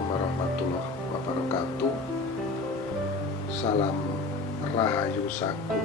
Assalamualaikum warahmatullahi wabarakatuh. Salam rahayu sakum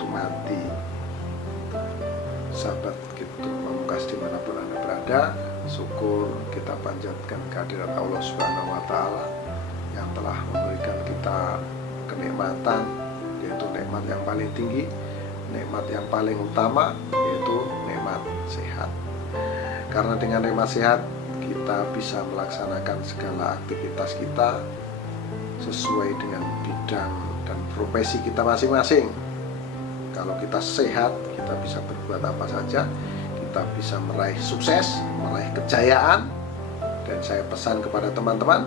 tumati sahabat gitu Pamungkas dimanapun Anda berada. Syukur kita panjatkan kehadirat Allah Subhanahu wa Ta'ala yang telah memberikan kita kenikmatan, yaitu nikmat yang paling tinggi, nikmat yang paling utama, yaitu nikmat sehat. Karena dengan nikmat sehat kita bisa melaksanakan segala aktivitas kita sesuai dengan bidang dan profesi kita masing-masing. Kalau kita sehat, kita bisa berbuat apa saja, kita bisa meraih sukses, meraih kejayaan. Dan saya pesan kepada teman-teman,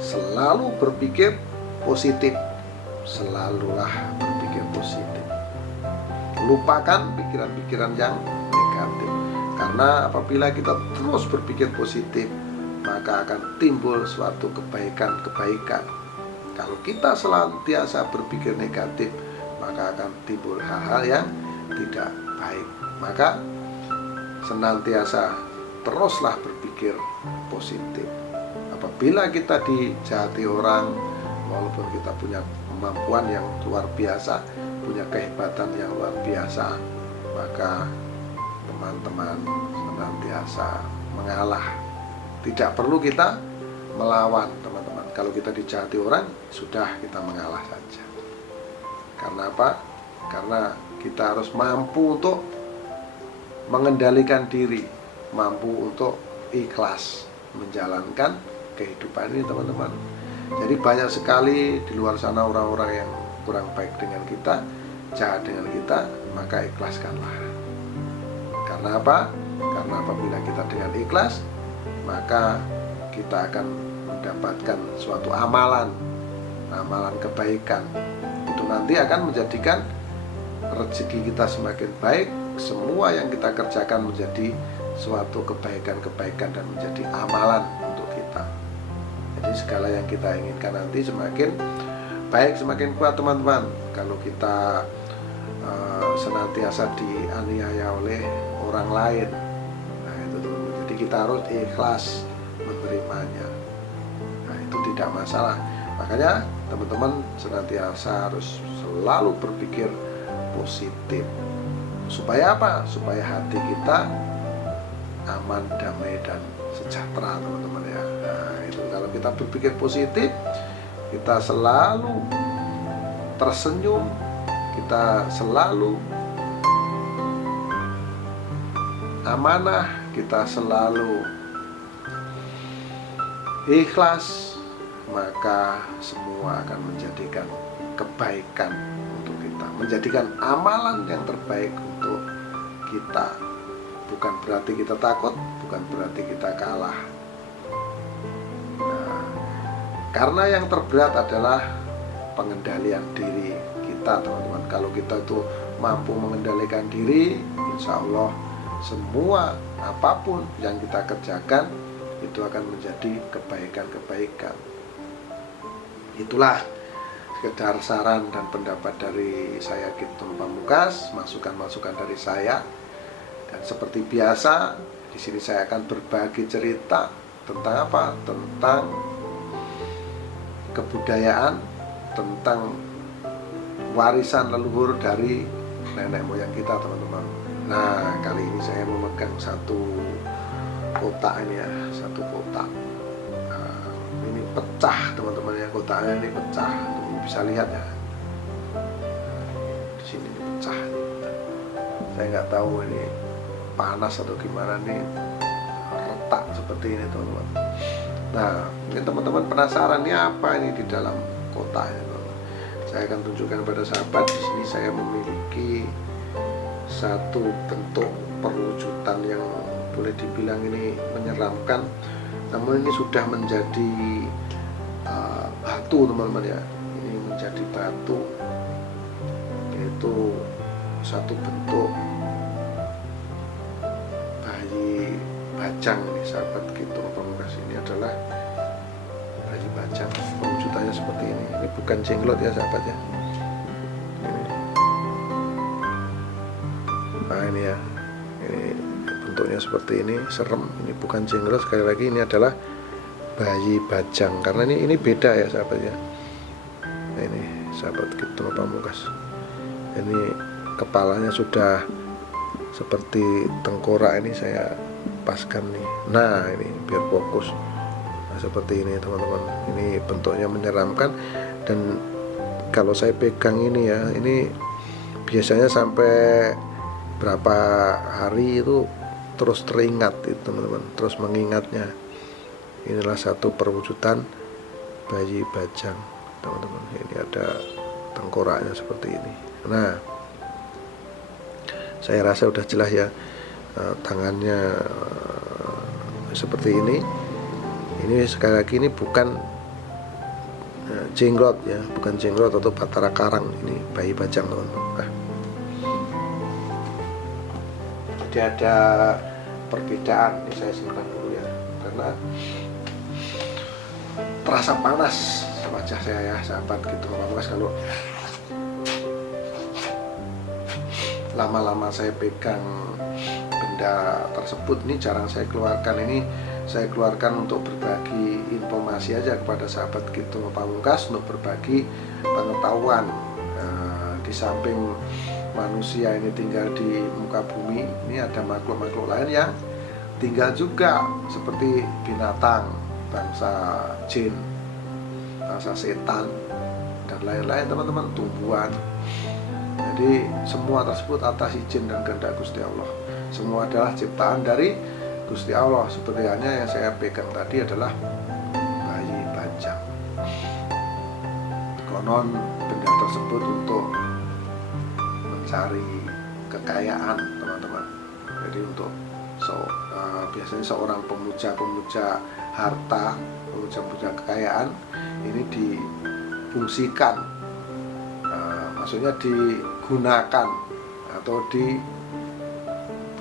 selalu berpikir positif, selalulah berpikir positif. Lupakan pikiran-pikiran yang negatif. Karena apabila kita terus berpikir positif, maka akan timbul suatu kebaikan-kebaikan. Kalau kita senantiasa berpikir negatif, maka akan timbul hal-hal yang tidak baik. Maka senantiasa teruslah berpikir positif. Apabila kita dijahati orang, walaupun kita punya kemampuan yang luar biasa, punya kehebatan yang luar biasa, maka teman-teman senantiasa mengalah. Tidak perlu kita melawan, teman-teman. Kalau kita dijahati orang, sudah kita mengalah saja. Karena apa? Karena kita harus mampu untuk mengendalikan diri, mampu untuk ikhlas menjalankan kehidupan ini, teman-teman. Jadi banyak sekali di luar sana orang-orang yang kurang baik dengan kita, jahat dengan kita, maka ikhlaskanlah. Karena apa? Karena apabila kita dengan ikhlas, maka kita akan mendapatkan suatu amalan kebaikan. Itu nanti akan menjadikan rezeki kita semakin baik. Semua yang kita kerjakan menjadi suatu kebaikan-kebaikan dan menjadi amalan untuk kita. Jadi segala yang kita inginkan nanti semakin baik, semakin kuat, teman-teman. Kalau kita senantiasa dianiaya oleh orang lain, nah itu teman-teman. Jadi kita harus ikhlas menerimanya. Nah itu tidak masalah. Makanya teman-teman senantiasa harus selalu berpikir positif. Supaya apa? Supaya hati kita aman, damai, dan sejahtera, teman-teman ya. Nah itu kalau kita berpikir positif, kita selalu tersenyum, kita selalu amanah, kita selalu ikhlas, maka semua akan menjadikan kebaikan untuk kita, menjadikan amalan yang terbaik untuk kita. Bukan berarti kita takut, bukan berarti kita kalah. Nah, karena yang terberat adalah pengendalian diri kita, teman-teman. Kalau kita itu mampu mengendalikan diri, insya Allah semua apapun yang kita kerjakan itu akan menjadi kebaikan-kebaikan. Itulah sekedar saran dan pendapat dari saya Gitu Pamungkas, masukan-masukan dari saya. Dan seperti biasa, di sini saya akan berbagi cerita tentang apa? Tentang kebudayaan, tentang warisan leluhur dari nenek moyang kita, teman-teman. Nah, kali ini saya memegang satu kotak ini ya, satu kotak. Ini pecah, teman-teman ya, kotaknya ini pecah. Teman bisa lihat ya. Di sini ini pecah. Saya nggak tahu ini panas atau gimana, nih retak seperti ini, teman-teman. Nah, mungkin teman-teman penasaran ini apa ini di dalam kotaknya, teman-teman. Saya akan tunjukkan kepada sahabat. Di sini saya memiliki satu bentuk perwujudan yang boleh dibilang ini menyeramkan, namun ini sudah menjadi batu, teman-teman ya. Ini menjadi batu, yaitu satu bentuk bayi bajang nih, sahabat Gitu Pamungkas. Ini adalah bayi bajang, perwujudannya seperti ini. Ini bukan jenglot ya, sahabat ya. Nah ini ya, ini bentuknya seperti ini, serem. Ini bukan jenglot, sekali lagi ini adalah bayi bajang, karena ini beda ya sahabat ya. Ini sahabat Kitron Pamungkas, ini kepalanya sudah seperti tengkorak, ini saya paskan nih. Nah ini biar fokus. Nah, seperti ini teman-teman, ini bentuknya menyeramkan. Dan kalau saya pegang ini ya, ini biasanya sampai berapa hari itu terus teringat itu teman-teman, terus mengingatnya. Inilah satu perwujudan bayi bajang teman-teman. Ini ada tengkoraknya seperti ini. Nah, saya rasa udah jelas ya. Tangannya seperti ini. Ini sekali lagi ini bukan jenglot ya, bukan jenglot atau batara karang. Ini bayi bajang teman-teman. Nah, jadi ada perbedaan. Ini saya simpan dulu ya, karena terasa panas wajah saya ya sahabat Kitron Pamungkas. Kalau lama-lama saya pegang benda tersebut, ini jarang saya keluarkan. Ini saya keluarkan untuk berbagi informasi aja kepada sahabat Kitron Pamungkas, untuk berbagi pengetahuan. Di samping manusia ini tinggal di muka bumi, ini ada makhluk-makhluk lain yang tinggal juga, seperti binatang, bangsa jin, bangsa setan, dan lain-lain teman-teman, tumbuhan. Jadi semua tersebut atas izin dan kehendak Gusti Allah. Semua adalah ciptaan dari Gusti Allah. Seperti halnya yang saya pegang tadi adalah bayi bajang. Konon benda tersebut untuk mencari kekayaan teman-teman. Jadi untuk biasanya seorang pemuja harta, pemuja kekayaan, ini difungsikan, maksudnya digunakan atau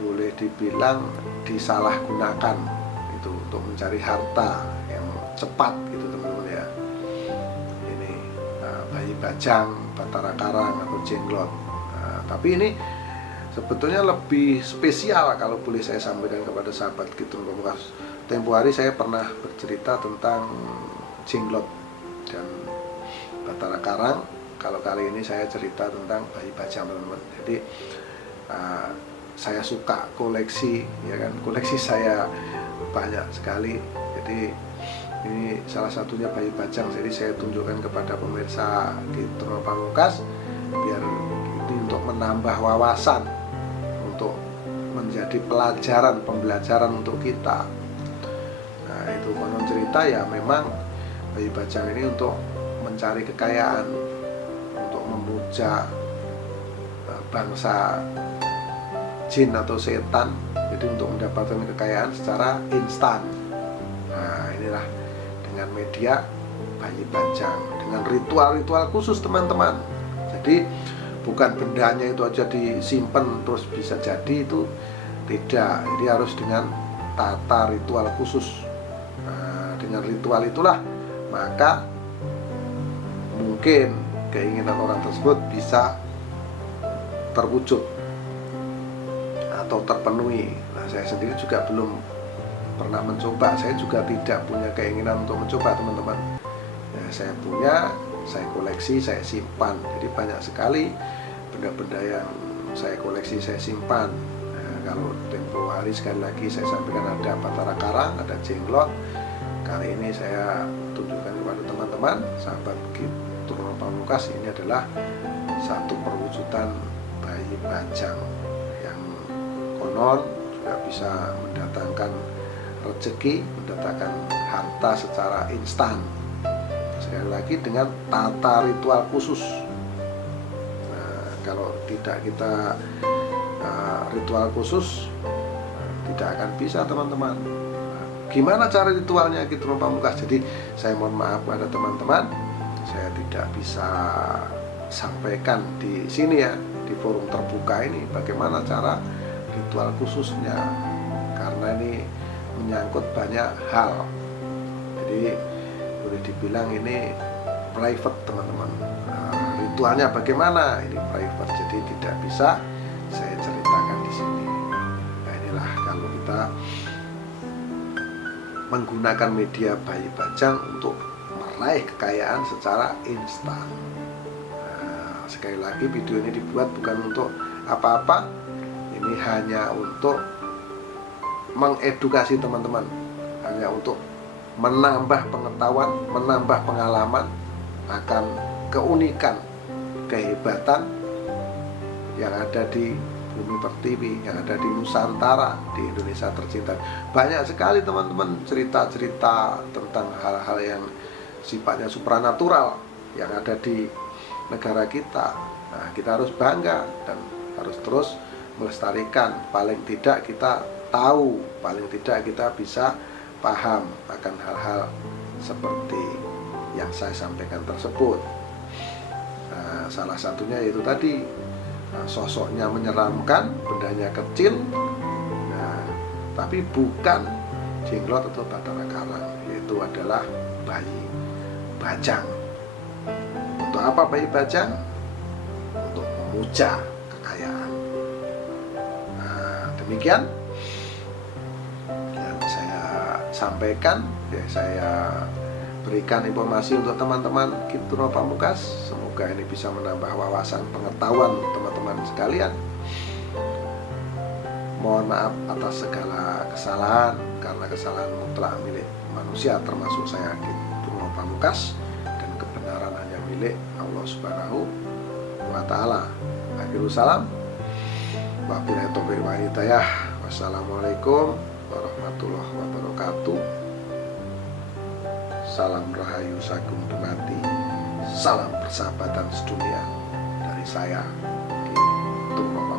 boleh dibilang disalahgunakan itu untuk mencari harta yang cepat gitu teman-teman ya. Ini bayi bajang, batara karang atau jenglot. Tapi ini sebetulnya lebih spesial kalau boleh saya sampaikan kepada sahabat Kitron Pamungkas. Tempo hari saya pernah bercerita tentang jenglot dan batara karang. Kalau kali ini saya cerita tentang bayi bajang teman-teman. Jadi saya suka koleksi ya kan, koleksi saya banyak sekali. Jadi ini salah satunya bayi bajang. Jadi saya tunjukkan kepada pemirsa Kitron Pamungkas biar ini untuk menambah wawasan, untuk menjadi pembelajaran untuk kita. Nah itu konon cerita ya, memang bayi bajang ini untuk mencari kekayaan, untuk memuja bangsa jin atau setan, jadi untuk mendapatkan kekayaan secara instan. Nah inilah dengan media bayi bajang, dengan ritual-ritual khusus teman-teman. Jadi bukan bendanya itu aja disimpan terus bisa jadi, itu tidak. Jadi harus dengan tata ritual khusus. Nah, dengan ritual itulah maka mungkin keinginan orang tersebut bisa terwujud atau terpenuhi. Nah saya sendiri juga belum pernah mencoba, saya juga tidak punya keinginan untuk mencoba teman-teman. Ya, saya punya, saya koleksi, saya simpan. Jadi banyak sekali benda-benda yang saya koleksi, saya simpan. Nah, kalau tempo hari sekali lagi saya sampaikan ada batara karang, ada jenglot. Kali ini saya tunjukkan kepada teman-teman sahabat Kitron Pamungkas, ini adalah satu perwujudan bayi bajang yang konon juga bisa mendatangkan rezeki, mendatangkan harta secara instan. Sekali lagi dengan tata ritual khusus. Nah, kalau tidak kita ritual khusus, tidak akan bisa teman-teman. Nah, gimana cara ritualnya Kitron Pamungkas? Jadi saya mohon maaf pada teman-teman, saya tidak bisa sampaikan di sini ya, di forum terbuka ini bagaimana cara ritual khususnya, karena ini menyangkut banyak hal. Jadi boleh dibilang ini private teman-teman. Ritualnya bagaimana, ini private, jadi tidak bisa saya ceritakan di sini. Nah inilah kalau kita menggunakan media bayi bajang untuk meraih kekayaan secara instan. Nah, sekali lagi video ini dibuat bukan untuk apa-apa, ini hanya untuk mengedukasi teman-teman, hanya untuk menambah pengetahuan, menambah pengalaman akan keunikan, kehebatan yang ada di bumi pertiwi, yang ada di Nusantara, di Indonesia tercinta. Banyak sekali teman-teman cerita-cerita tentang hal-hal yang sifatnya supranatural yang ada di negara kita. Nah, kita harus bangga dan harus terus melestarikan. Paling tidak kita tahu, paling tidak kita bisa paham akan hal-hal seperti yang saya sampaikan tersebut. Nah, salah satunya yaitu tadi, sosoknya menyeramkan, bendanya kecil, nah, tapi bukan jenglot atau batara karang, yaitu adalah bayi bajang. Untuk apa bayi bajang? Untuk memuja kekayaan. Nah, demikian yang saya sampaikan, ya, saya berikan informasi untuk teman-teman Kipturno Pamungkas. Semoga ini bisa menambah wawasan pengetahuan teman-teman sekalian. Mohon maaf atas segala kesalahan, karena kesalahan mutlak milik manusia termasuk saya Kipturno Pamungkas, dan kebenaran hanya milik Allah Subhanahu wa Ta'ala. Akhirul salam, wabillahi taufiq wal hidayah. Wassalamualaikum warahmatullahi wabarakatuh. Salam rahayu sagung dumati, salam persahabatan sedunia dari saya, Kipturno